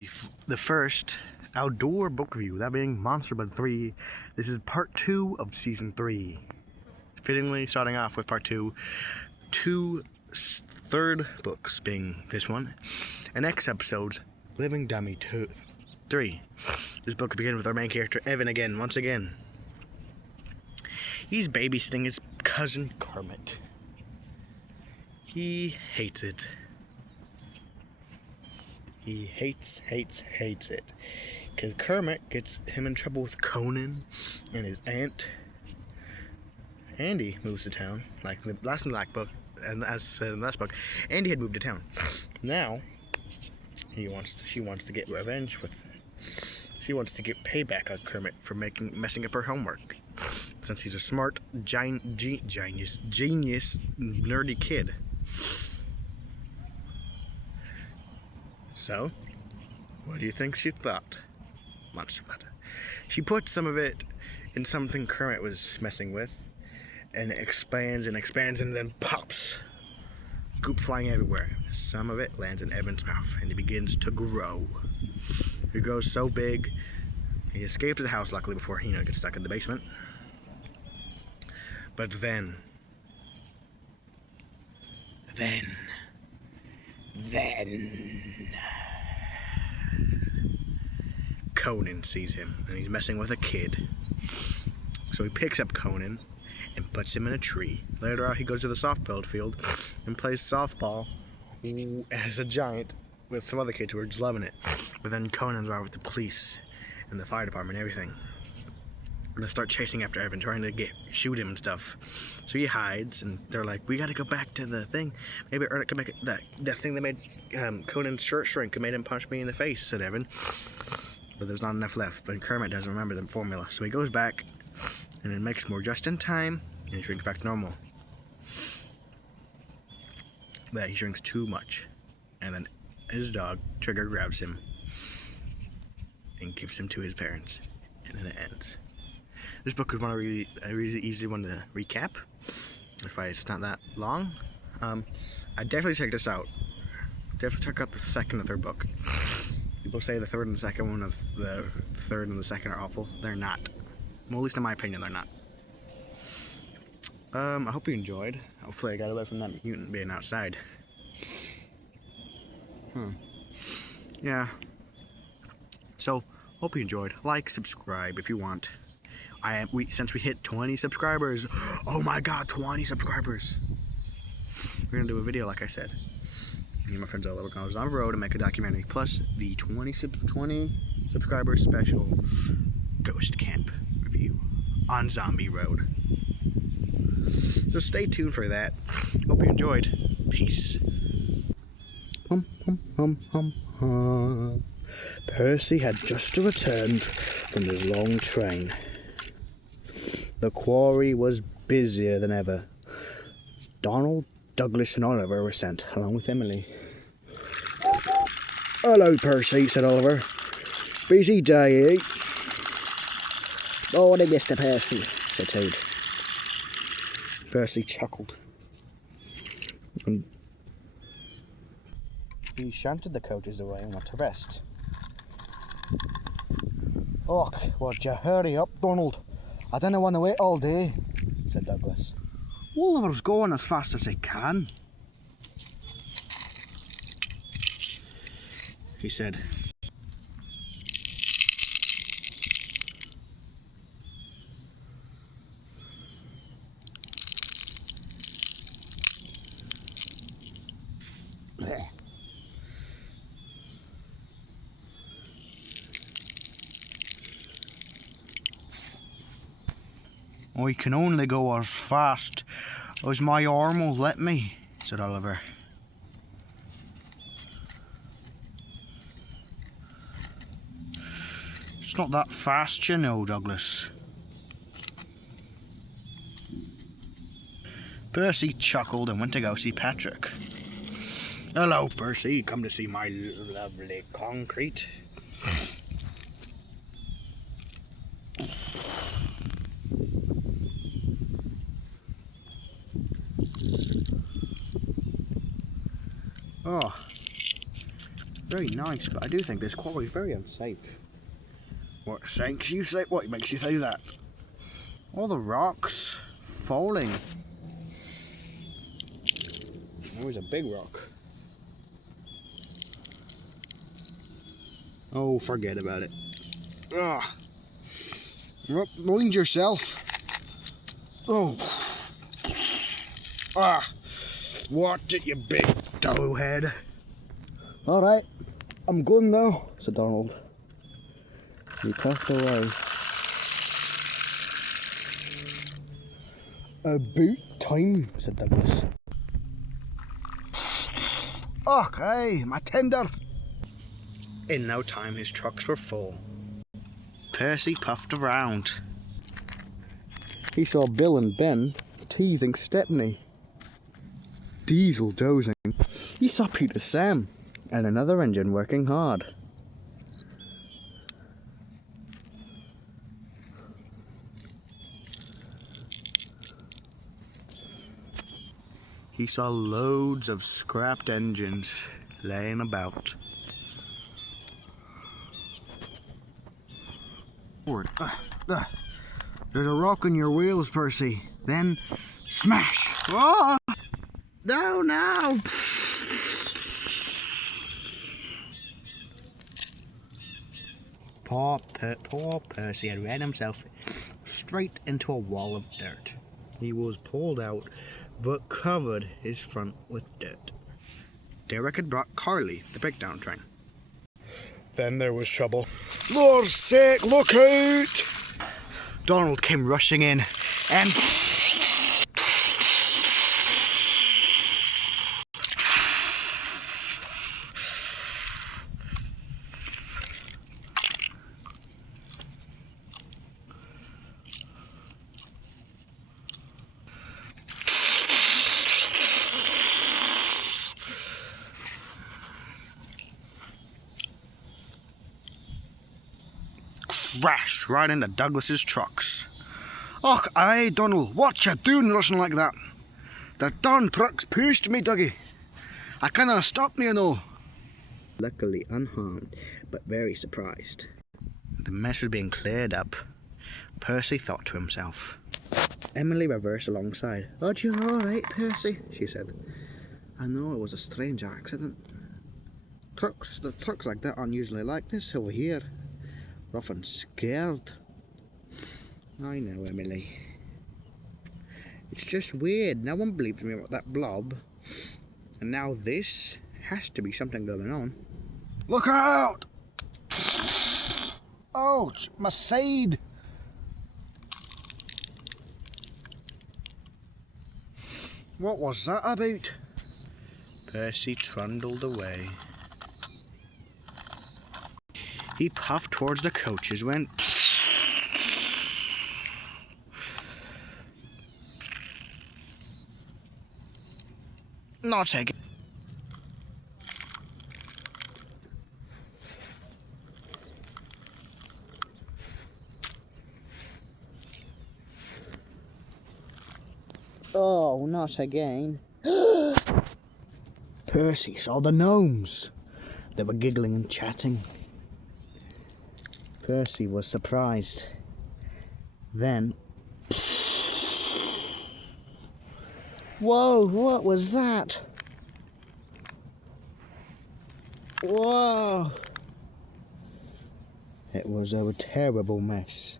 The first outdoor book review, that being Monster Bud 3. This is part 2 of season 3. Fittingly starting off with part 2. Two third books being this one. And next episode's Living Dummy 3. This book begins with our main character, Evan, once again. He's babysitting his cousin Kermit. He hates it. He hates it. Because Kermit gets him in trouble with Conan and his aunt. Andy moves to town, like the last book, and as said in the last book, Andy had moved to town. Now, she wants to get revenge she wants to get payback on Kermit for messing up her homework. Since he's a smart, genius, nerdy kid. So, what do you think she thought? Monster Bud. She put some of it in something Kermit was messing with, and it expands and then pops. Goop flying everywhere. Some of it lands in Evan's mouth, and he begins to grow. He grows so big, he escapes the house luckily before he gets stuck in the basement. But then Conan sees him, and he's messing with a kid. So he picks up Conan and puts him in a tree. Later on, he goes to the softball field and plays softball as a giant with some other kids who are just loving it. But then Conan's out with the police and the fire department and everything. And they start chasing after Evan, trying to shoot him and stuff. So he hides, and they're like, "We gotta go back to the thing. Maybe Ernest can make it, that thing that made Conan's shirt shrink and made him punch me in the face," said Evan. But there's not enough left. But Kermit doesn't remember the formula. So he goes back, and it makes more just in time, and he shrinks back to normal. But he shrinks too much. And then his dog, Trigger, grabs him and gives him to his parents. And then it ends. This book is a really easy one to recap. That's why it's not that long. I definitely check this out. Definitely check out the second and third book. People say the third and the second one of the third and the second are awful. They're not. Well, at least in my opinion, they're not. I hope you enjoyed. Hopefully I got away from that mutant being outside. Yeah. So, hope you enjoyed. Like, subscribe if you want. Since we hit 20 subscribers. Oh my god, 20 subscribers. We're gonna do a video, like I said. Me and my friends all over goes on the road to make a documentary. Plus the 20 subscriber special Ghost Camp review on Zombie Road. So stay tuned for that. Hope you enjoyed. Peace. Percy had just returned from his long train. The quarry was busier than ever. Donald, Douglas, and Oliver were sent, along with Emily. "Hello, Percy," said Oliver. "Busy day, eh?" "Morning, Mr. Percy," said Toad. Percy chuckled. And he shunted the coaches away and went to rest. "Och, would you hurry up, Donald? I didn't want to wait all day," said Douglas. "Oliver's going as fast as he can," he said. "I can only go as fast as my arm will let me," said Oliver. "It's not that fast, you know, Douglas." Percy chuckled and went to go see Patrick. "Hello, Percy. Come to see my lovely concrete." Oh, very nice, but I do think this quarry is very unsafe. What makes you say? What makes you say that? All the rocks falling. Oh, there's a big rock. Oh, forget about it. Ah, mind yourself. Oh, watch it, you big dough head. All right, I'm going now, said Donald. He puffed away. About time, said Douglas. Okay, my tender. In no time, his trucks were full. Percy puffed around. He saw Bill and Ben teasing Stepney. Diesel dozing. He saw Peter Sam and another engine working hard. He saw loads of scrapped engines laying about. There's a rock in your wheels, Percy. Then, smash! Oh! No, no! Poor Percy had ran himself straight into a wall of dirt. He was pulled out, but covered his front with dirt. Derek had brought Carly, the breakdown train. Then there was trouble. Lord's sake, look out! Donald came rushing in, and crashed right into Douglas's trucks. Och, aye, Donald, what you doing rushing like that? The darn trucks pushed me, Dougie. I canna stop me, you know. Luckily unharmed, but very surprised. The mess was being cleared up. Percy thought to himself. Emily reversed alongside. "Are you all right, Percy?" she said. "I know it was a strange accident. The trucks like that aren't usually like this over here. We're often scared." "I know, Emily. It's just weird. No one believed me about that blob. And now this has to be something going on." "Look out! Ouch, my side!" "What was that about?" Percy trundled away. He puffed towards the coaches, went not again. Oh, not again. Percy saw the gnomes. They were giggling and chatting. Percy was surprised. Then, whoa, what was that? Whoa! It was a terrible mess.